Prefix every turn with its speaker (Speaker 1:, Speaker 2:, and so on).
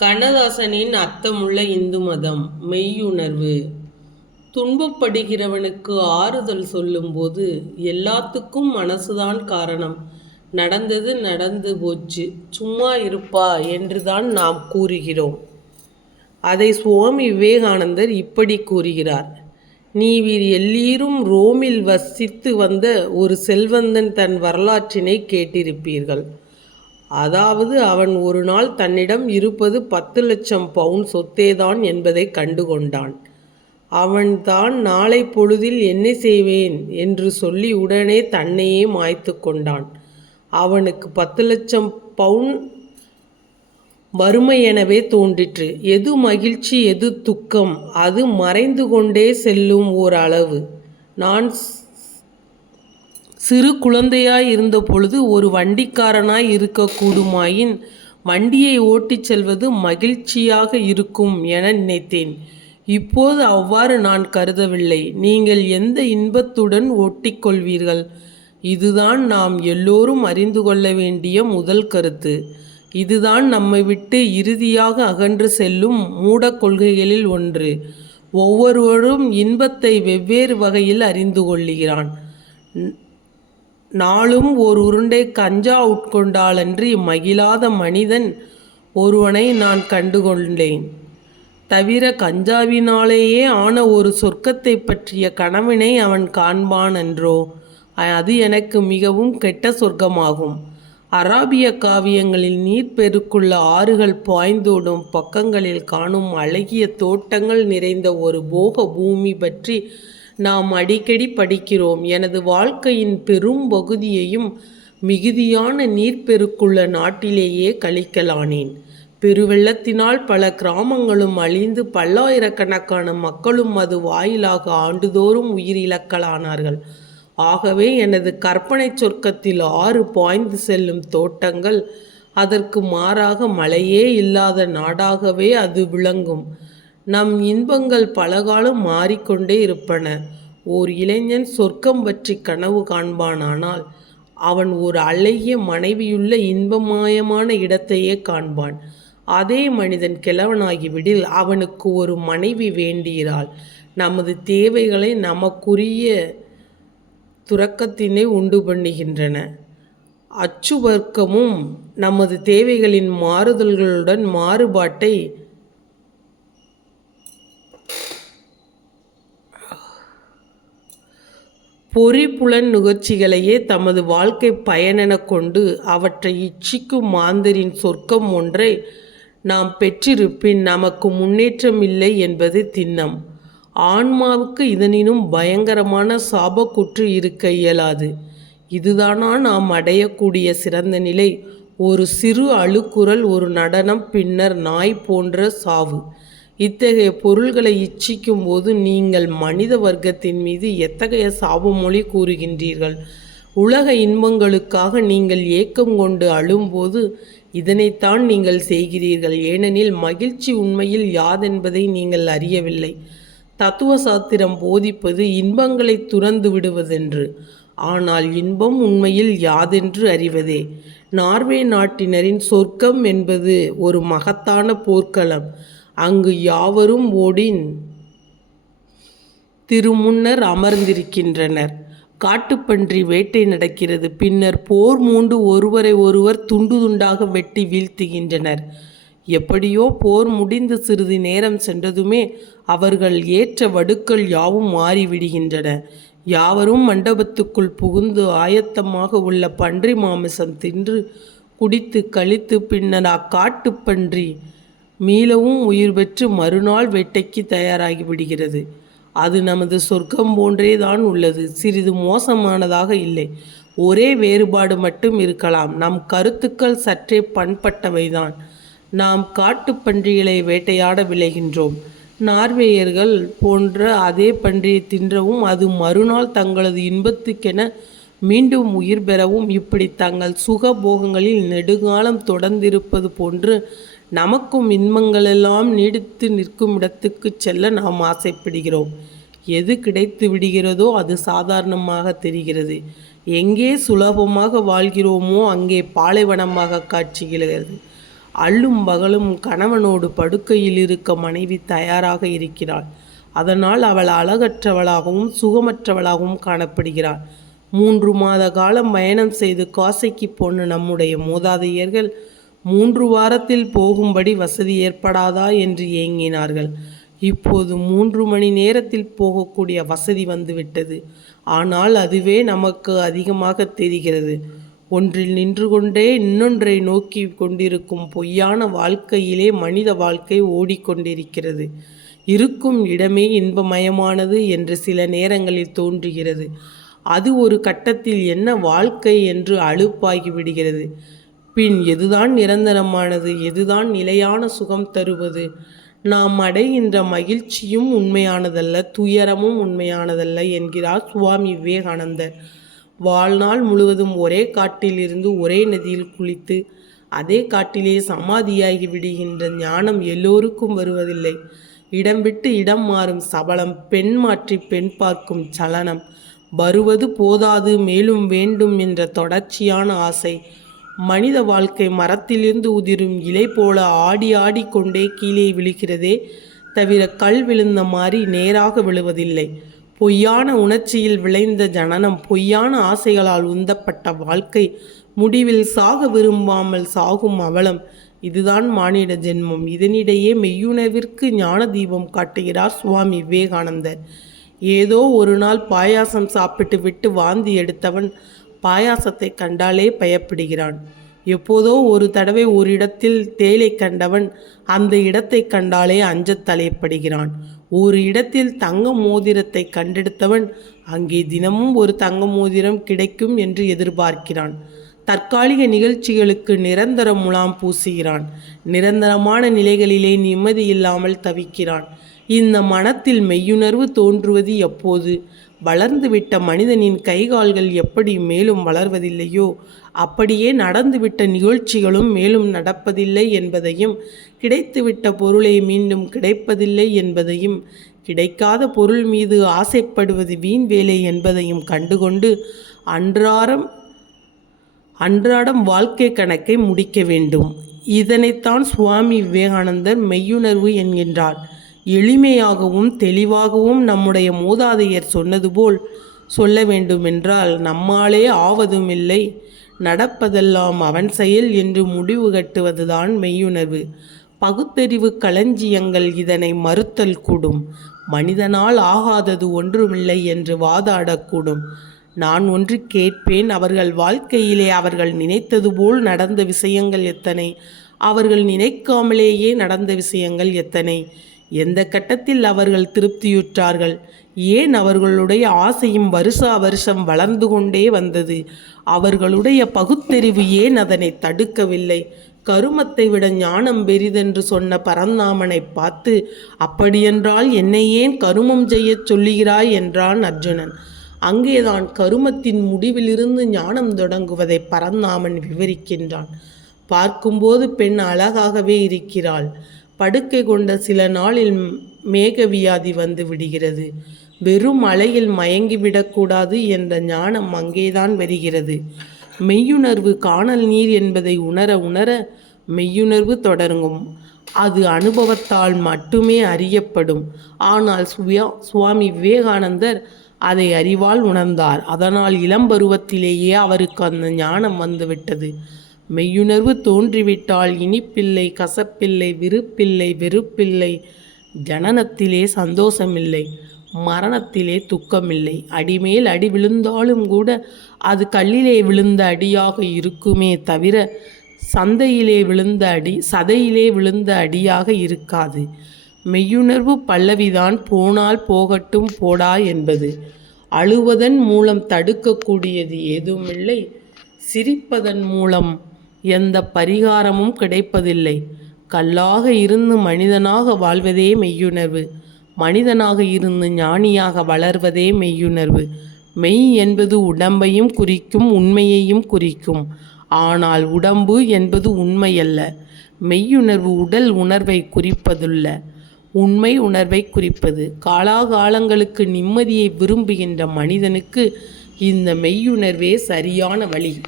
Speaker 1: கண்ணதாசனின் அர்த்தமுள்ள இந்து மதம் மெய்யுணர்வு. துன்பப்படுகிறவனுக்கு ஆறுதல் சொல்லும்போது எல்லாத்துக்கும் மனசுதான் காரணம். நடந்தது நடந்து போச்சு சும்மா இருப்பா என்றுதான் நாம் கூறுகிறோம். அதை சுவாமி விவேகானந்தர் இப்படி கூறுகிறார். நீவீர் எல்லீரும் ரோமில் வசித்து வந்த ஒரு செல்வந்தன் தன் வரலாற்றினை கேட்டிருப்பீர்கள். அதாவது அவன் ஒரு நாள் தன்னிடம் இருப்பது பத்து லட்சம் பவுன் சொத்தேதான் என்பதை கண்டுகொண்டான். அவன் தான் நாளை பொழுதில் என்ன செய்வேன்? என்று சொல்லி உடனே தன்னையே மாய்த்து கொண்டான். அவனுக்கு பத்து லட்சம் பவுன் வறுமை எனவே தோன்றிற்று. எது மகிழ்ச்சி எது துக்கம் அது மறைந்து கொண்டே செல்லும் ஓர் அளவு நான் சிறு குழந்தையாய் இருந்த பொழுது ஒரு வண்டிக்காரனாய் இருக்கக்கூடுமாயின் வண்டியை ஓட்டிச் செல்வது மகிழ்ச்சியாக இருக்கும் என நினைத்தேன். இப்போது அவ்வாறு நான் கருதவில்லை. நீங்கள் எந்த இன்பத்துடன் ஓட்டிக்கொள்வீர்கள் இதுதான் நாம் எல்லோரும் அறிந்து கொள்ள வேண்டிய முதல் கருத்து. இதுதான் நம்மை விட்டு இறுதியாக அகன்று செல்லும் மூடக் கொள்கைகளில் ஒன்று. ஒவ்வொருவரும் இன்பத்தை வெவ்வேறு வகையில் அறிந்து கொள்கிறான் நாளும் ஓர் உருண்டை கஞ்சா உட்கொண்டாலன்றி மகிழாத மனிதன் ஒருவனை நான் கண்டுகொண்டேன். தவிர கஞ்சாவினாலேயே ஆன ஒரு சொர்க்கத்தை பற்றிய கனவினை அவன் காண்பான் என்றோ அது எனக்கு மிகவும் கெட்ட சொர்க்கமாகும். அராபிய காவியங்களில் நீர்ப்பெருக்குள்ள ஆறுகள் பாய்ந்தோடும் பக்கங்களில் காணும் அழகிய தோட்டங்கள் நிறைந்த ஒரு போக பூமி பற்றி நாம் அடிக்கடி படிக்கிறோம். எனது வாழ்க்கையின் பெரும் பகுதியையும் மிகுதியான நீர்ப்பெருக்குள்ள நாட்டிலேயே கழிக்கலானேன். பெருவெள்ளத்தினால் பல கிராமங்களும் அழிந்து பல்லாயிரக்கணக்கான மக்களும் அது வாயிலாக ஆண்டுதோறும் உயிரிழக்கலானார்கள். ஆகவே எனது கற்பனை சொர்க்கத்தில் ஆறு பாய்ந்து செல்லும் தோட்டங்கள் அதற்கு மாறாக மழையே இல்லாத நாடாகவே அது விளங்கும். நம் இன்பங்கள் பலகாலம் மாறிக்கொண்டே இருப்பன. ஓர் இளைஞன் சொர்க்கம் பற்றி கனவு காண்பானானால் அவன் ஒரு அழகிய மனைவியுள்ள இன்பமயமான இடத்தையே காண்பான். அதே மனிதன் கிழவனாகிவிடில் அவனுக்கு ஒரு மனைவி வேண்டியிறாள் நமது தேவைகளை நமக்குரிய துறக்கத்தினை உண்டு பண்ணுகின்றன. அச்சுவர்க்கமும் நமது தேவைகளின் மாறுதல்களுடன் மாறுபாட்டை பொறிப்புலன் நுகர்ச்சிகளையே தமது வாழ்க்கை பயனென கொண்டு அவற்றை இச்சிக்கும் மாந்தரின் சொர்க்கம் ஒன்றை நாம் பெற்றிருப்பின் நமக்கு முன்னேற்றம் இல்லை என்பது திண்ணம். ஆன்மாவுக்கு இதனினும் பயங்கரமான சாபக்குற்று இருக்க இயலாது. இதுதானா நாம் அடையக்கூடிய சிறந்த நிலை? ஒரு சிறு அழுக்குரல் ஒரு நடனம் பின்னர் நாய் போன்ற சாவு. இத்தகைய பொருள்களை இச்சிக்கும் போது நீங்கள் மனித வர்க்கத்தின் மீது எத்தகைய சாபமொழி கூறுகின்றீர்கள்? உலக இன்பங்களுக்காக நீங்கள் ஏக்கம் கொண்டு அழும்போது இதனைத்தான் நீங்கள் செய்கிறீர்கள். ஏனெனில் மகிழ்ச்சி உண்மையில் யாதென்பதை நீங்கள் அறியவில்லை. தத்துவ சாத்திரம் போதிப்பது இன்பங்களை துறந்து விடுவதென்று. ஆனால் இன்பம் உண்மையில் யாதென்று அறிவதே. நார்வே நாட்டினரின் சொர்க்கம் என்பது ஒரு மகத்தான போர்க்களம். அங்கு யாவரும் ஓடின். திருமுன்னர் அமர்ந்திருக்கின்றனர். காட்டுப்பன்றி வேட்டை நடக்கிறது. பின்னர் போர் மூண்டு ஒருவரை ஒருவர் துண்டு துண்டாக வெட்டி வீழ்த்துகின்றனர். எப்படியோ போர் முடிந்து சிறிது நேரம் சென்றதுமே அவர்கள் ஏற்ற வடுக்கள் யாவும் மாறிவிடுகின்றன. யாவரும் மண்டபத்துக்குள் புகுந்து ஆயத்தமாக உள்ள பன்றி மாமிசம் தின்று குடித்து கழித்து பின்னர் அக்காட்டுப்பன்றி மீளவும் உயிர் பெற்று மறுநாள் வேட்டைக்கு தயாராகி விடுகிறது. அது நமது சொர்க்கம் போன்றே தான் உள்ளது. சிறிது மோசமானதாக இல்லை. ஒரே வேறுபாடு மட்டும் இருக்கலாம். நம் கருத்துக்கள் சற்றே பண்பட்டவைதான். நாம் காட்டு பன்றிகளை வேட்டையாட விளைகின்றோம். நார்வேயர்கள் போன்ற அதே பன்றியை தின்றவும் அது மறுநாள் தங்களது இன்பத்துக்கென மீண்டும் உயிர் பெறவும் இப்படி தங்கள் சுக போகங்களில் நெடுங்காலம் தொடர்ந்திருப்பது போன்று நமக்கும் இன்பங்களெல்லாம் நீடித்து நிற்கும் இடத்துக்கு செல்ல நாம் ஆசைப்படுகிறோம். எது கிடைத்து விடுகிறதோ அது சாதாரணமாக தெரிகிறது. எங்கே சுலபமாக வாழ்கிறோமோ அங்கே பாலைவனமாக காட்சிகிறது. அள்ளும் பகலும் கணவனோடு படுக்கையில் இருக்க மனைவி தயாராக இருக்கிறாள். அதனால் அவள் அழகற்றவளாகவும் சுகமற்றவளாகவும் காணப்படுகிறாள். மூன்று மாத காலம் பயணம் செய்து காசைக்கு போன நம்முடைய மூதாதையர்கள் மூன்று வாரத்தில் போகும்படி வசதி ஏற்படாதா என்று ஏங்கினார்கள். இப்போது மூன்று மணி நேரத்தில் போகக்கூடிய வசதி வந்துவிட்டது. ஆனால் அதுவே நமக்கு அதிகமாக தெரிகிறது. ஒன்றில் நின்று கொண்டே இன்னொன்றை நோக்கி கொண்டிருக்கும் பொய்யான வாழ்க்கையிலே மனித வாழ்க்கை ஓடிக்கொண்டிருக்கிறது. இருக்கும் இடமே இன்பமயமானது என்று சில நேரங்களில் தோன்றுகிறது. அது ஒரு கட்டத்தில் என்ன வாழ்க்கை என்று அழுப்பாகி விடுகிறது பின் எதுதான் நிரந்தரமானது எதுதான் நிலையான சுகம் தருவது? நாம் அடைகின்ற மகிழ்ச்சியும் உண்மையானதல்ல துயரமும் உண்மையானதல்ல என்கிறார் சுவாமி விவேகானந்தர். வாழ்நாள் முழுவதும் ஒரே காட்டில் இருந்து ஒரே நதியில் குளித்து அதே காட்டிலே சமாதியாகி விடுகின்ற ஞானம் எல்லோருக்கும் வருவதில்லை. இடம் விட்டு இடம் மாறும் சபலம் பெண் மாற்றி பெண் பார்க்கும் சலனம். வருவது போதாது மேலும் வேண்டும் என்ற தொடர்ச்சியான ஆசை. மனித வாழ்க்கை மரத்திலிருந்து உதிரும் இலை போல ஆடி ஆடிக்கொண்டே கீழே விழுகிறதே தவிர கல் விழுந்த மாதிரி நேராக விழுவதில்லை. பொய்யான உணர்ச்சியில் விளைந்த ஜனனம் பொய்யான ஆசைகளால் உந்தப்பட்ட வாழ்க்கை. முடிவில் சாக விரும்பாமல் சாகும் அவலம். இதுதான் மானிட ஜென்மம். இதனிடையே மெய்யுணவிற்கு ஞான தீபம் காட்டுகிறார் சுவாமி விவேகானந்தர். ஏதோ ஒரு நாள் பாயாசம் சாப்பிட்டு விட்டு வாந்தி எடுத்தவன் பாயாசத்தை கண்டாலே பயப்படுகிறான். எப்போதோ ஒரு தடவை ஒரு இடத்தில் தேலை கண்டவன் அந்த இடத்தை கண்டாலே அஞ்சத் தலைப்படுகிறான். ஒரு இடத்தில் தங்க மோதிரத்தை கண்டெடுத்தவன் அங்கே தினமும் ஒரு தங்க மோதிரம் கிடைக்கும் என்று எதிர்பார்க்கிறான். தற்காலிக நிகழ்ச்சிகளுக்கு நிரந்தர முலாம் பூசுகிறான். நிரந்தரமான நிலைகளிலே நிம்மதி இல்லாமல் தவிக்கிறான். இந்த மனத்தில் மெய்யுணர்வு தோன்றுவது எப்போது? வளர்ந்துவிட்ட மனிதனின் கைகால்கள் எப்படி மேலும் வளர்வதில்லையோ அப்படியே நடந்துவிட்ட நிகழ்ச்சிகளும் மேலும் நடப்பதில்லை என்பதையும் கிடைத்துவிட்ட பொருளை மீண்டும் கிடைப்பதில்லை என்பதையும் கிடைக்காத பொருள் மீது ஆசைப்படுவது வீண் வேலை என்பதையும் கண்டுகொண்டு அன்றாடம் அன்றாடம் வாழ்க்கை கணக்கை முடிக்க வேண்டும். இதனைத்தான் சுவாமி விவேகானந்தர் மெய்யுணர்வு என்கின்றார். எளிமையாகவும் தெளிவாகவும் நம்முடைய மூதாதையர் சொன்னது போல் சொல்ல வேண்டுமென்றால் நம்மாலே ஆவதும் இல்லை. நடப்பதெல்லாம் அவன் செயல் என்று முடிவு கட்டுவதுதான் மெய்யுணர்வு. பகுத்தறிவு களஞ்சியங்கள் இதனை மறுத்தல் கூடும். மனிதனால் ஆகாதது ஒன்றுமில்லை என்று வாதாடக்கூடும் நான் ஒன்று கேட்பேன் அவர்கள் வாழ்க்கையிலே அவர்கள் நினைத்தது போல் நடந்த விஷயங்கள் எத்தனை? அவர்கள் நினைக்காமலேயே நடந்த விஷயங்கள் எத்தனை? எந்த கட்டத்தில் அவர்கள் திருப்தியுற்றார்கள்? ஏன் அவர்களுடைய ஆசையும் வருஷா வருஷம் வளர்ந்து கொண்டே வந்தது? அவர்களுடைய பகுத்தறிவு ஏன் அதனை தடுக்கவில்லை? கருமத்தை விட ஞானம் பெரிதென்று சொன்ன பரந்தாமனை பார்த்து அப்படியென்றால் என்னை ஏன் கருமம் செய்யச் சொல்லுகிறாய்? என்றான் அர்ஜுனன். அங்கேதான் கருமத்தின் முடிவிலிருந்து ஞானம் தொடங்குவதை பரந்தாமன் விவரிக்கின்றான். பார்க்கும்போது பெண் அழகாகவே இருக்கிறாள். படுக்கை கொண்ட சில நாளில் மேகவியாதி வந்து விடுகிறது. வெறும் அலையில் மயங்கிவிடக்கூடாது என்ற ஞானம் அங்கேதான் வருகிறது. மெய்யுணர்வு காணல் நீர் என்பதை உணர உணர மெய்யுணர்வு தொடங்கும் அது அனுபவத்தால் மட்டுமே அறியப்படும். ஆனால் சுயா சுவாமி விவேகானந்தர் அதை அறிவால் உணர்ந்தார். அதனால் இளம்பருவத்திலேயே அவருக்கு அந்த ஞானம் வந்துவிட்டது. மெய்யுணர்வு தோன்றிவிட்டால் இனிப்பில்லை கசப்பில்லை விருப்பில்லை வெறுப்பில்லை. ஜனனத்திலே சந்தோஷமில்லை மரணத்திலே துக்கமில்லை. அடிமேல் அடி விழுந்தாலும் கூட அது கல்லிலே விழுந்த அடியாக இருக்குமே தவிர சந்தையிலே விழுந்த அடி சதையிலே விழுந்த அடியாக இருக்காது. மெய்யுணர்வு பல்லவிதான் போனால் போகட்டும் போடா என்பது. அழுவதன் மூலம் தடுக்கக்கூடியது ஏதுமில்லை சிரிப்பதன் மூலம் எந்த பரிகாரமும் கிடைப்பதில்லை. கல்லாக இருந்து மனிதனாக வாழ்வதே மெய்யுணர்வு. மனிதனாக இருந்து ஞானியாக வளர்வதே மெய்யுணர்வு. மெய் என்பது உடம்பையும் குறிக்கும் உண்மையையும் குறிக்கும். ஆனால் உடம்பு என்பது உண்மையல்ல. மெய்யுணர்வு உடல் உணர்வை குறிப்பதுள்ள உண்மை உணர்வை குறிப்பது. காலாகாலங்களுக்கு நிம்மதியை விரும்புகின்ற மனிதனுக்கு இந்த மெய்யுணர்வே சரியான வழி.